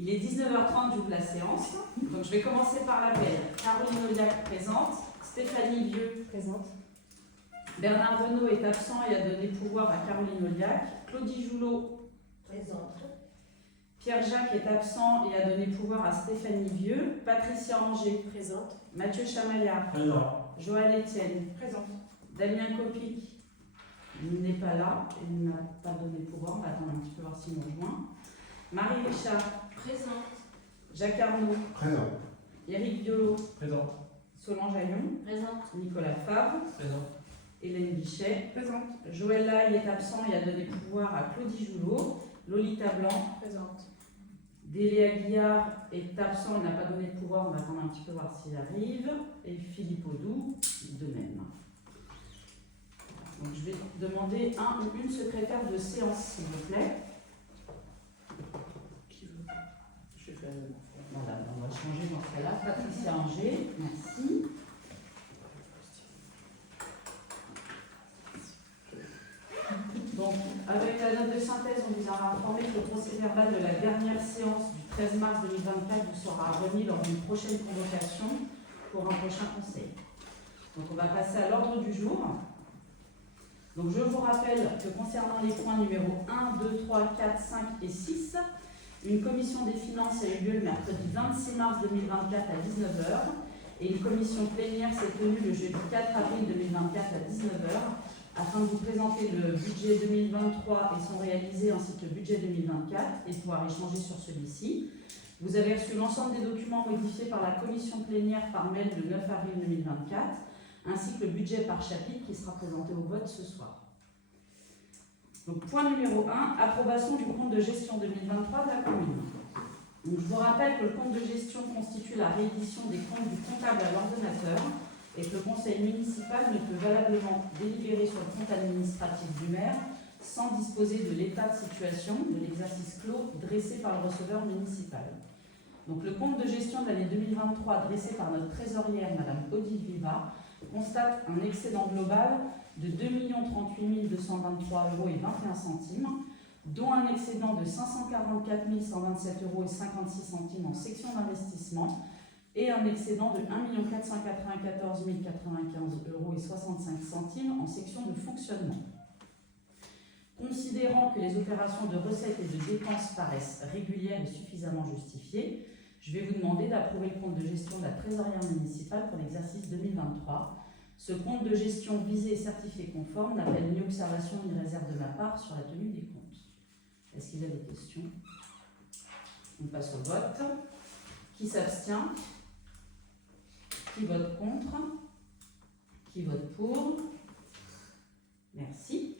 Il est 19h30, j'ouvre la séance. Donc je vais commencer par l'appel. Caroline Audiac présente, Stéphanie Vieux Présente. Bernard Renaud est absent et a donné pouvoir à Caroline Audiac. Claudie Joulot Présente. Pierre-Jacques est absent et a donné pouvoir à Stéphanie Vieux. Patricia Anger Présente. Mathieu Chamaillard Présent. Joanne Etienne Présente. Damien Kopic n'est pas là, il n'a pas donné pouvoir, on va attendre un petit peu voir s'il nous rejoint. Marie Richard Présente. Jacques Arnaud, Présent. Éric Biolot, Présent. Solange Aillon, Présente. Nicolas Favre, Présent. Hélène Guichet, Présente. Joël Laille est absent et a donné pouvoir à Claudie Joulot, Lolita Blanc, Présente. Déléa Guillard est absent et n'a pas donné de pouvoir, on va attendre un petit peu voir s'il arrive, et Philippe Audou, de même. Donc je vais demander un ou une secrétaire de séance, s'il vous plaît. Qui veut? Je vais faire le même. Voilà, on va changer dans ce cas-là. Patricia Anger, merci. Donc, avec la note de synthèse, on vous a informé que le procès-verbal de la dernière séance du 13 mars 2024 vous sera remis lors d'une prochaine convocation pour un prochain conseil. Donc, on va passer à l'ordre du jour. Donc, je vous rappelle que concernant les points numéros 1, 2, 3, 4, 5 et 6, une commission des finances a eu lieu le mercredi 26 mars 2024 à 19h et une commission plénière s'est tenue le jeudi 4 avril 2024 à 19h afin de vous présenter le budget 2023 et son réalisé ainsi que le budget 2024 et pouvoir échanger sur celui-ci. Vous avez reçu l'ensemble des documents modifiés par la commission plénière par mail le 9 avril 2024 ainsi que le budget par chapitre qui sera présenté au vote ce soir. Donc, point numéro 1, approbation du compte de gestion 2023 de la commune. Donc, je vous rappelle que le compte de gestion constitue la réédition des comptes du comptable à l'ordonnateur et que le conseil municipal ne peut valablement délibérer sur le compte administratif du maire sans disposer de l'état de situation de l'exercice clos dressé par le receveur municipal. Donc, le compte de gestion de l'année 2023 dressé par notre trésorière, Madame Odile Viva, constate un excédent global de 2 038 223,21 €, dont un excédent de 544 127,56 € en section d'investissement et un excédent de 1 494 095,65 € en section de fonctionnement. Considérant que les opérations de recettes et de dépenses paraissent régulières et suffisamment justifiées, je vais vous demander d'approuver le compte de gestion de la trésorière municipale pour l'exercice 2023. Ce compte de gestion visé et certifié conforme n'appelle ni observation ni réserve de ma part sur la tenue des comptes. Est-ce qu'il y a des questions? On passe au vote. Qui s'abstient? Qui vote contre? Qui vote pour? Merci.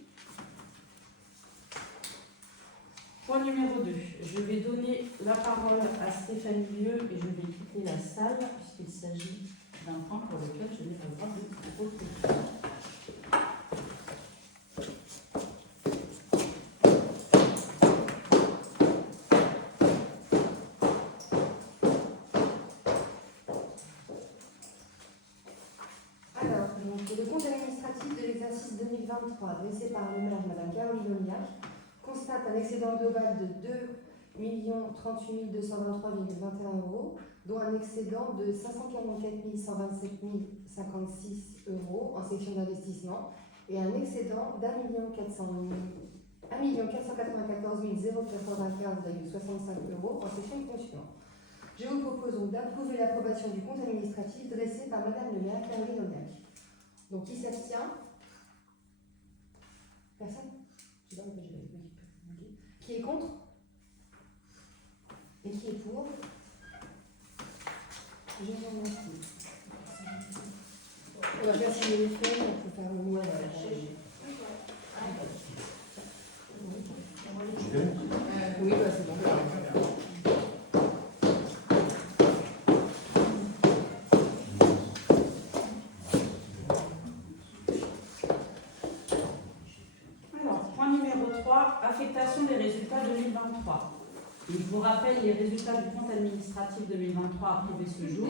Point numéro 2. Je vais donner la parole à Stéphanie Vieux et je vais quitter la salle puisqu'il s'agit d'un point pour lequel je n'ai pas le droit de voter. Alors, donc, le compte administratif de l'exercice 2023, dressé par le maire Madame Caroline Audiac, constate un excédent global de 2 038 223,21 €, dont un excédent de 544 127,56 € en section d'investissement et un excédent d'1 494 095,65 € en section de fonctionnement. Je vous propose donc d'approuver l'approbation du compte administratif dressé par Madame le maire Caroline Audiac. Donc, qui s'abstient? Personne? Je sais pas pourquoi j'ai pas vu. Qui est contre? Et qui est pour? Je vous remercie. On va faire signer les feuilles, on peut faire le mot à la oui, bah c'est bon. Alors, point numéro 3, affectation des résultats 2023. Je vous rappelle les résultats du compte administratif 2023 approuvé ce jour,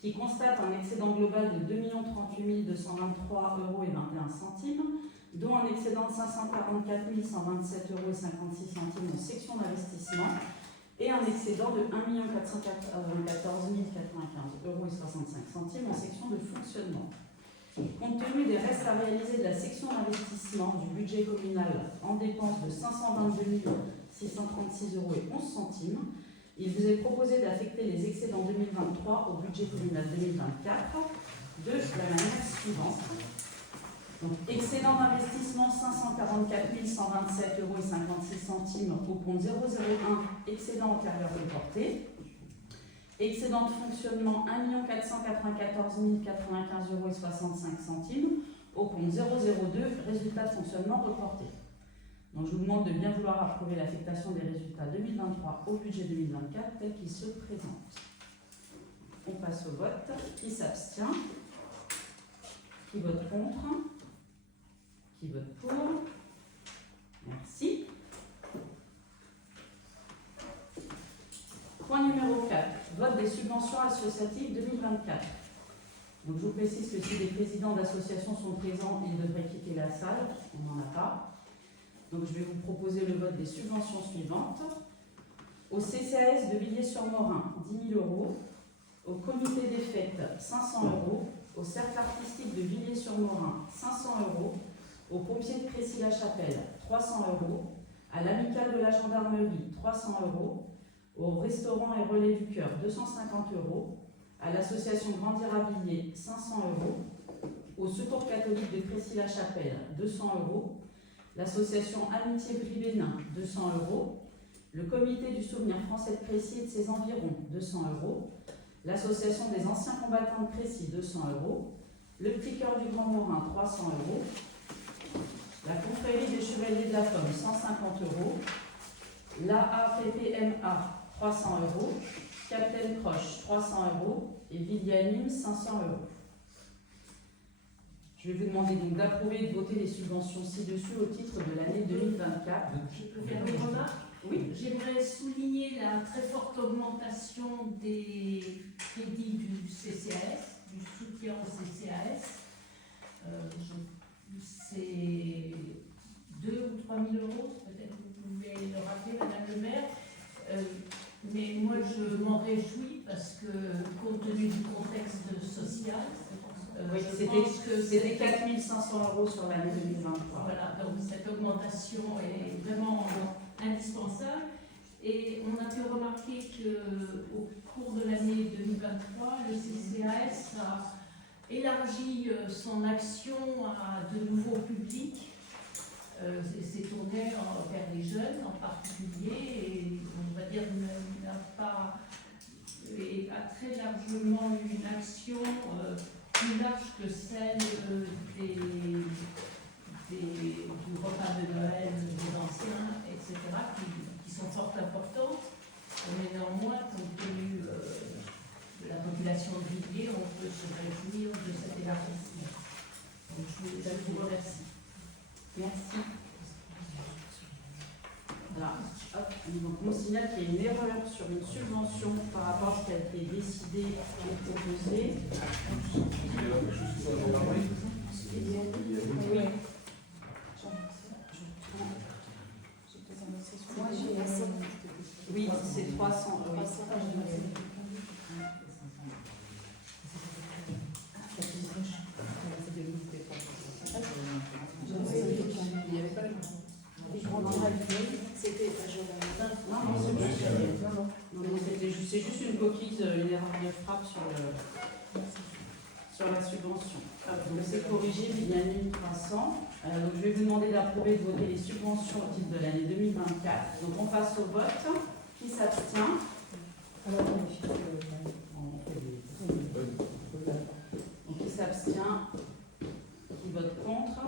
qui constate un excédent global de 2 038 223,21 €, dont un excédent de 544 127,56 € en section d'investissement et un excédent de 1 494 095,65 € en section de fonctionnement. Compte tenu des restes à réaliser de la section d'investissement du budget communal en dépenses de 522 636,11 €, il vous est proposé d'affecter les excédents 2023 au budget communal 2024 de la manière suivante. Donc, excédent d'investissement 544 127,56 € au compte 001, excédent antérieur reporté. Excédent de fonctionnement 1 494 095,65 € au compte 002, résultat de fonctionnement reporté. Donc, je vous demande de bien vouloir approuver l'affectation des résultats 2023 au budget 2024 tel qu'il se présente. On passe au vote. Qui s'abstient? Qui vote contre? Qui vote pour? Merci. Point numéro 4. Vote des subventions associatives 2024. Donc, je vous précise que si les présidents d'associations sont présents, ils devraient quitter la salle. On n'en a pas. Donc, je vais vous proposer le vote des subventions suivantes. Au CCAS de Villiers-sur-Morin, 10 000 €. Au comité des fêtes, 500 €. Au cercle artistique de Villiers-sur-Morin, 500 €. Aux pompiers de Crécy-la-Chapelle, 300 €. À l'amicale de la gendarmerie, 300 €. Au restaurant et relais du cœur, 250 €. À l'association Grandir à Villiers, 500 €. Au secours catholique de Crécy-la-Chapelle, 200 €. L'association Amitié Bribénin, 200 €. Le comité du souvenir français de Crécy et de ses environs, 200 €. L'association des anciens combattants de Crécy, 200 €. Le petit cœur du Grand Morin, 300 €. La confrérie des chevaliers de la pomme, 150 €. L'AAPPMA, 300 €. Captain Croche, 300 €. Et Villianime, 500 €. Je vais vous demander donc d'approuver et de voter les subventions ci-dessus au titre de l'année 2024. Je peux faire une remarque? Oui. J'aimerais souligner la très forte augmentation des crédits du CCAS, du soutien au CCAS. C'est 2 ou 3 000 €, peut-être vous pouvez le rappeler, Madame le maire. Mais moi, je m'en réjouis parce que, compte tenu du contexte social, Oui, c'était 4 500 € sur l'année 2023. Voilà, donc cette augmentation est vraiment indispensable. Et on a pu remarquer qu'au cours de l'année 2023, le CCAS a élargi son action à de nouveaux publics. S'est tourné vers les jeunes en particulier, et on va dire a très largement une action plus large que celle du repas de Noël des anciens, etc., qui sont fort importantes. Mais néanmoins, compte tenu de la population de Villiers, on peut se réjouir de cet élargissement. Donc je vous remercie. Merci. Voilà. Hop. Donc, on signale qu'il y a une erreur sur une subvention par rapport à ce qui a été décidé et proposé. Oui. Oui, c'est 300 €. C'est juste une coquille, une erreur de frappe sur la subvention. Donc c'est corrigé, il y a une 300. Donc je vais vous demander d'approuver et de voter les subventions au titre de l'année 2024. Donc on passe au vote. Qui s'abstient? Donc qui s'abstient? Qui vote contre?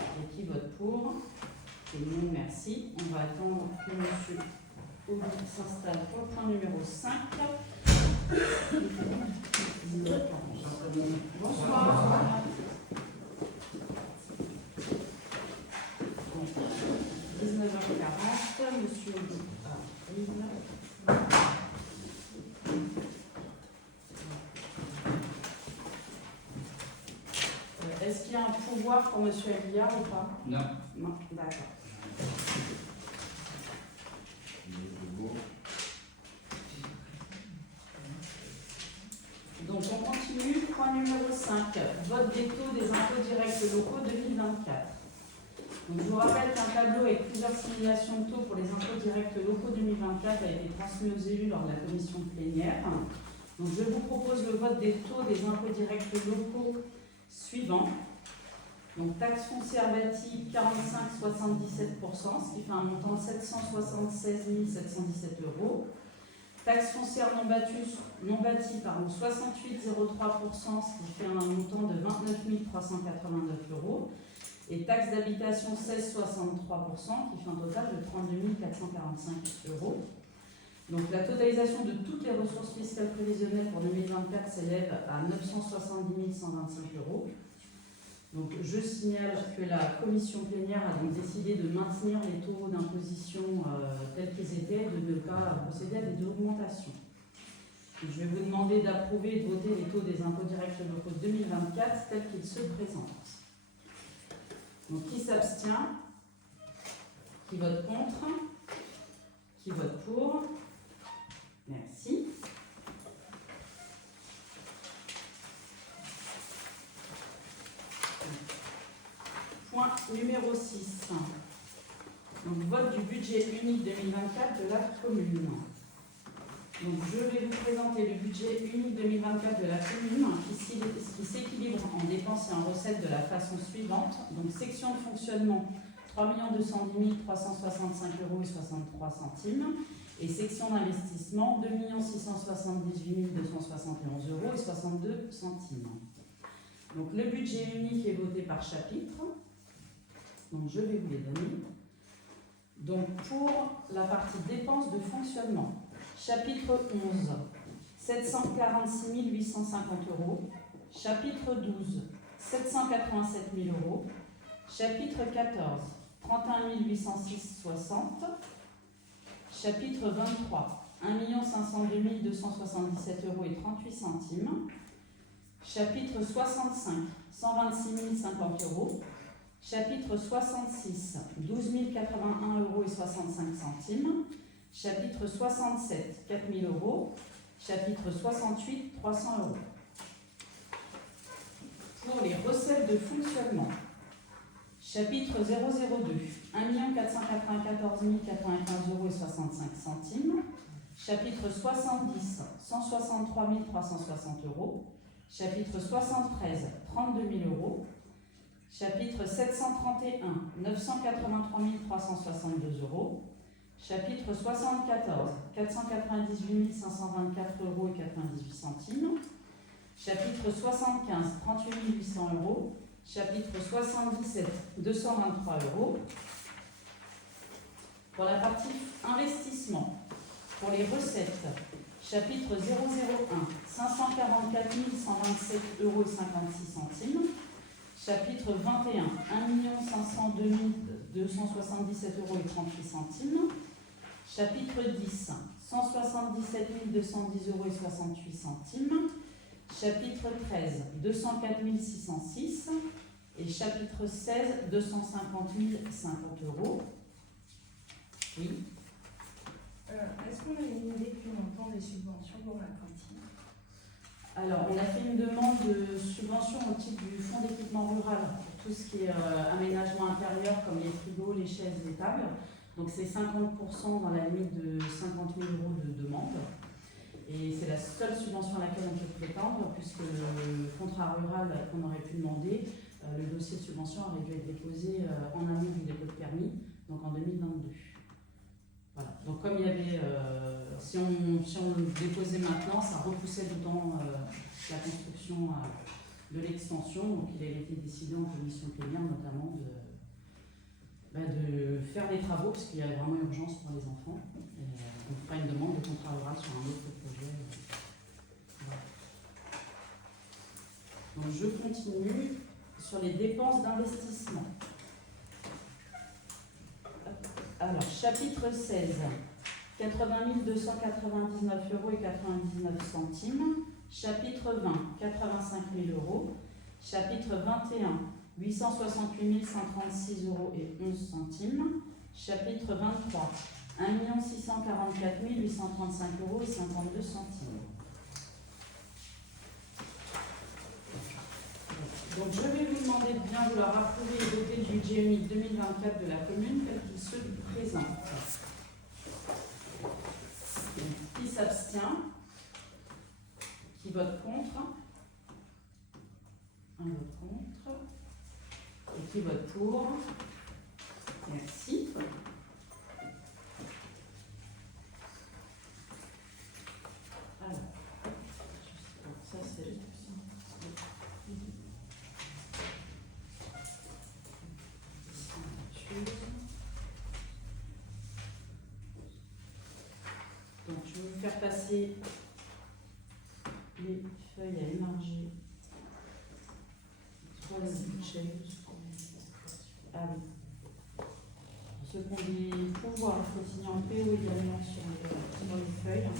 Et qui vote pour? Et non, merci. On va attendre que M. Aubin s'installe pour le point numéro 5. Bonsoir. 19h40, monsieur Aubin arrive. Est-ce qu'il y a un pouvoir pour monsieur Aguillard ou pas? Non. Non, d'accord. numéro 5, vote des taux des impôts directs locaux 2024. Donc, je vous rappelle qu'un tableau avec plusieurs simulations de taux pour les impôts directs locaux 2024 a été transmis aux élus lors de la commission plénière. Donc, je vous propose le vote des taux des impôts directs locaux suivants. Donc, taxe foncière bâtie 45,77%, ce qui fait un montant de 776 717 €. Taxe foncière non bâtie, 68,03%, ce qui fait un montant de 29 389 €. Et taxe d'habitation 16,63%, qui fait un total de 32 445 €. Donc la totalisation de toutes les ressources fiscales prévisionnelles pour 2024 s'élève à 970 125 €. Donc je signale que la commission plénière a donc décidé de maintenir les taux d'imposition tels qu'ils étaient, de ne pas procéder à des augmentations. Donc, je vais vous demander d'approuver et de voter les taux des impôts directs locaux 2024 tels qu'ils se présentent. Donc qui s'abstient? Qui vote contre? Qui vote pour? Merci. Point numéro 6. Donc, vote du budget unique 2024 de la commune. Donc, je vais vous présenter le budget unique 2024 de la commune qui s'équilibre en dépenses et en recettes de la façon suivante. Donc, section de fonctionnement 3 210 365 € et section d'investissement 2 678 271 € . Donc, le budget unique est voté par chapitre. Donc, je vais vous les donner. Donc, pour la partie dépenses de fonctionnement, chapitre 11, 746 850 €. Chapitre 12, 787 000 €. Chapitre 14, 31 806,60 €. Chapitre 23, 1 502 277 € . Chapitre 65, 126 050 €. Chapitre 66, 12 081,65 €. Chapitre 67, 4 000 €. Chapitre 68, 300 €. Pour les recettes de fonctionnement, chapitre 002, 1 494 095,65 €. Chapitre 70, 163 360 €. Chapitre 73, 32 000 €. Chapitre 731, 983 362 €. Chapitre 74, 498 524,98 €. Chapitre 75, 38 800 €. Chapitre 77, 223 €. Pour la partie investissement, pour les recettes, chapitre 001, 544 127,56 €. Chapitre 21, 1 502 277,38 €. Chapitre 10, 177 210,68 €. Chapitre 13, 204 606 €. Et chapitre 16, 250 050 €. Oui. Est-ce qu'on a une idée du montant des subventions pour la cantine? Alors, on a fait une demande de subvention au titre du fonds d'équipement rural pour tout ce qui est aménagement intérieur, comme les frigos, les chaises, les tables. Donc, c'est 50% dans la limite de 50 000 € de demande. Et c'est la seule subvention à laquelle on peut prétendre, puisque le contrat rural qu'on aurait pu demander, le dossier de subvention aurait dû être déposé en amont du dépôt de permis, donc en 2022. Voilà. Donc comme il y avait, si on le déposait maintenant, ça repoussait d'autant la construction de l'extension. Donc il a été décidé en commission plénière notamment de faire des travaux, parce qu'il y a vraiment urgence pour les enfants. Et, on fera une demande de contrat rural sur un autre projet. Voilà. Donc je continue sur les dépenses d'investissement. Alors, chapitre 16, 80 299,99 €. Chapitre 20, 85 000 €. Chapitre 21, 868 136,11 €. Chapitre 23, 1 644 835,52 €. Donc je vais vous demander de bien vouloir approuver et voter le budget unique 2024 de la commune tel qu'il se présente. Donc, qui s'abstient? Qui vote contre? Un vote contre. Et qui vote pour? Merci. Alors, ça c'est... Donc je vais vous faire passer les feuilles à émarger. Soit les budgets. Ah oui. Ceux qui ont des pouvoirs, il faut signer en PO également sur les feuilles.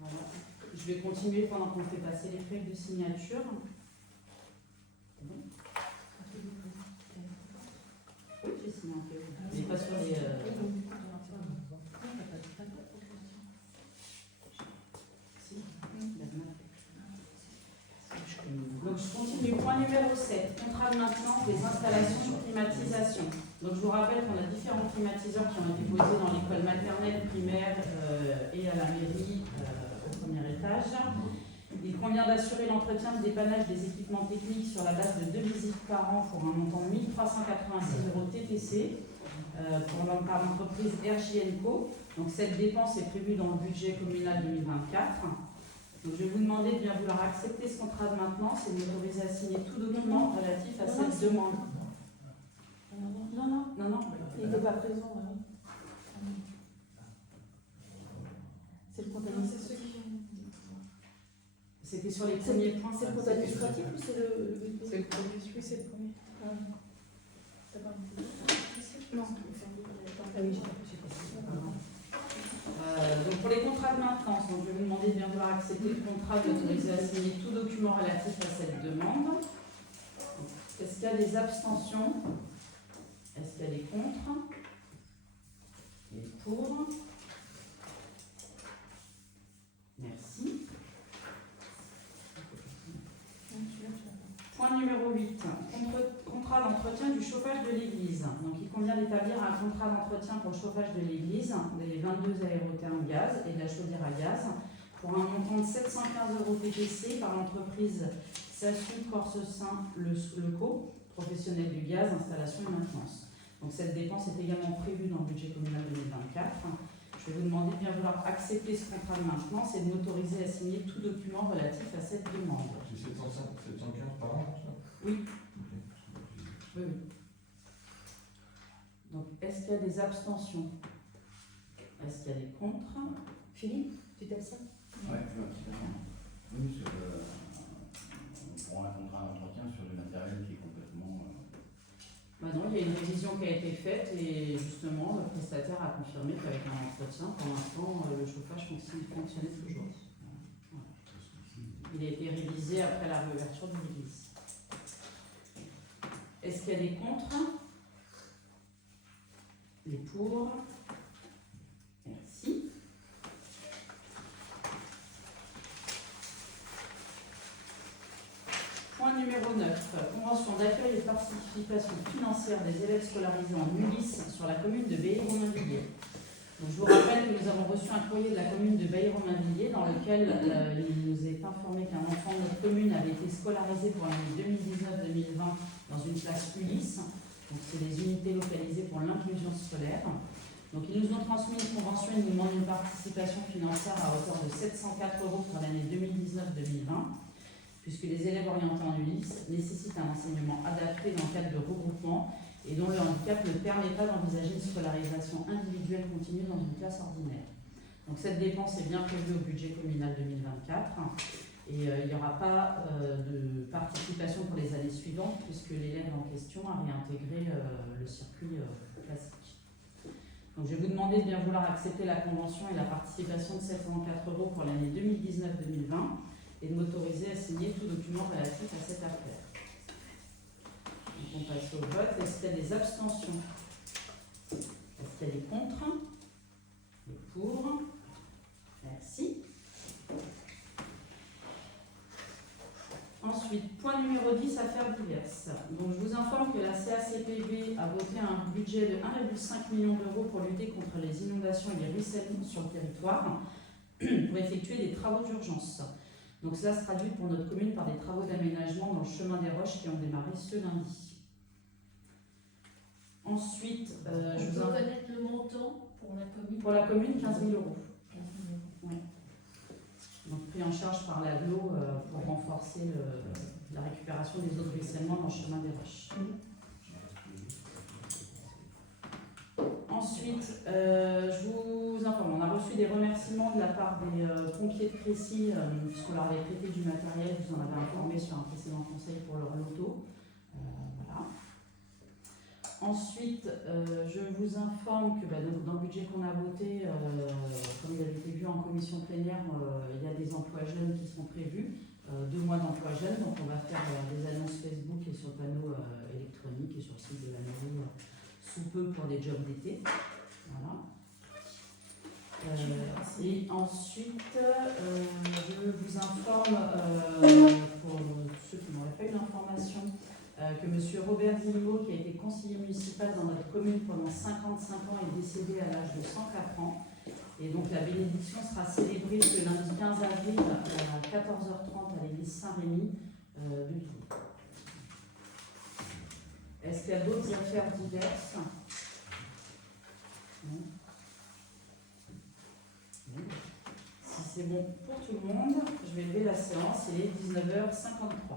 Voilà. Je vais continuer pendant qu'on fait passer les feuilles de signature. Oui, j'ai signé un peu. Mais pas sur les. Donc je continue. Point numéro 7. Contrat de maintenance des installations de climatisation. Donc je vous rappelle qu'on a différents climatiseurs qui ont été posés dans l'école maternelle, primaire et à la mairie au premier étage. Il convient d'assurer l'entretien de dépannage des équipements techniques sur la base de 2 visites par an pour un montant de 1 386 € TTC par l'entreprise RJNCO. Donc cette dépense est prévue dans le budget communal 2024. Donc je vais vous demander de bien vouloir accepter ce contrat de maintenance et de m'autoriser à signer tout document relatif à cette demande. Non, il n'était pas présent. C'est le compte administratif. C'était sur les premiers points. C'est le compte administratif ou c'est le budget? C'est le premier. Oui, c'est le premier. T'as pas Non. Ah oui, j'ai pas. Donc pour les contrats de maintenance, donc je vais vous demander de bien vouloir accepter le contrat, d'autoriser à signer tout document relatif à cette demande. Est-ce qu'il y a des abstentions? Est-ce qu'il y a des contre? Et pour? Merci. Point numéro 8. Contrat d'entretien du chauffage de l'église. Donc il convient d'établir un contrat d'entretien pour le chauffage de l'église, des 22 aérothermes gaz et de la chaudière à gaz, pour un montant de 715 € TTC par l'entreprise Sassoon Corse-Saint Leco, professionnel du gaz, installation et maintenance. Donc cette dépense est également prévue dans le budget communal 2024. Je vais vous demander de bien vouloir accepter ce contrat de maintenance et de m'autoriser à signer tout document relatif à cette demande. C'est 715 par an, ça? Oui. Oui. Donc, est-ce qu'il y a des abstentions? Est-ce qu'il y a des contre? Philippe, tu t'abstiens? Oui, oui, pour un contrat d'entretien sur du matériel qui est complètement... Bah non, il y a une révision qui a été faite et justement, le prestataire a confirmé qu'avec un entretien, pour l'instant, le chauffage fonctionnait toujours. Voilà. Il a été révisé après la réouverture de l'église. Est-ce qu'il y a des contre? Les pour? Merci. Point numéro 9. Convention d'accueil et de participation financière des élèves scolarisés en ULIS sur la commune de Bailly-Romainvilliers. Donc, je vous rappelle que nous avons reçu un courrier de la commune de Bailly-Romainvilliers dans lequel il nous est informé qu'un enfant de notre commune avait été scolarisé pour l'année 2019-2020 dans une classe ULIS. Donc c'est des unités localisées pour l'inclusion scolaire. Donc ils nous ont transmis une convention et nous demandent une participation financière à hauteur de 704 € pour l'année 2019-2020, puisque les élèves orientés en ULIS nécessitent un enseignement adapté dans le cadre de regroupement et dont le handicap ne permet pas d'envisager une scolarisation individuelle continue dans une classe ordinaire. Donc cette dépense est bien prévue au budget communal 2024 et il n'y aura pas de participation pour les années suivantes puisque l'élève en question a réintégré le circuit classique. Donc je vais vous demander de bien vouloir accepter la convention et la participation de 704 € pour l'année 2019-2020 et de m'autoriser à signer tout document relatif à cette affaire. qu'on passe au vote. Est-ce qu'il y a des abstentions? Est-ce qu'il y a des contre? Des pour? Merci. Ensuite, point numéro 10, affaires diverses. Donc, je vous informe que la CACPB a voté un budget de 1,5 million d'euros pour lutter contre les inondations et les ruissellements sur le territoire pour effectuer des travaux d'urgence. Donc, cela se traduit pour notre commune par des travaux d'aménagement dans le chemin des Roches qui ont démarré ce lundi. Ensuite, On je vous peut en... connaître le montant pour la commune. Pour la commune, 15 000 euros. 15 000 euros. Oui. Donc, pris en charge par l'AGLO pour renforcer la récupération des eaux de ruissellement dans le chemin des Roches. Ensuite, je vous informe, on a reçu des remerciements de la part des pompiers de Crécy, puisqu'on leur avait prêté du matériel, vous en avez informé sur un précédent conseil pour leur loto. Voilà. Ensuite, je vous informe que dans le budget qu'on a voté, comme il avait été vu en commission plénière, il y a des emplois jeunes qui sont prévus, 2 mois d'emplois jeunes, donc on va faire des annonces Facebook et sur le panneau électronique et sur le site de la mairie sous peu pour des jobs d'été. Voilà. Et ensuite, je vous informe, pour ceux qui n'auraient pas eu l'information, que M. Robert Zilliot, qui a été conseiller municipal dans notre commune pendant 55 ans, est décédé à l'âge de 104 ans. Et donc la bénédiction sera célébrée ce lundi 15 avril à 14h30 à l'église Saint-Rémy de Tours. Est-ce qu'il y a d'autres affaires diverses? Non. Bon. Si c'est bon pour tout le monde, je vais lever la séance. Il est 19h53.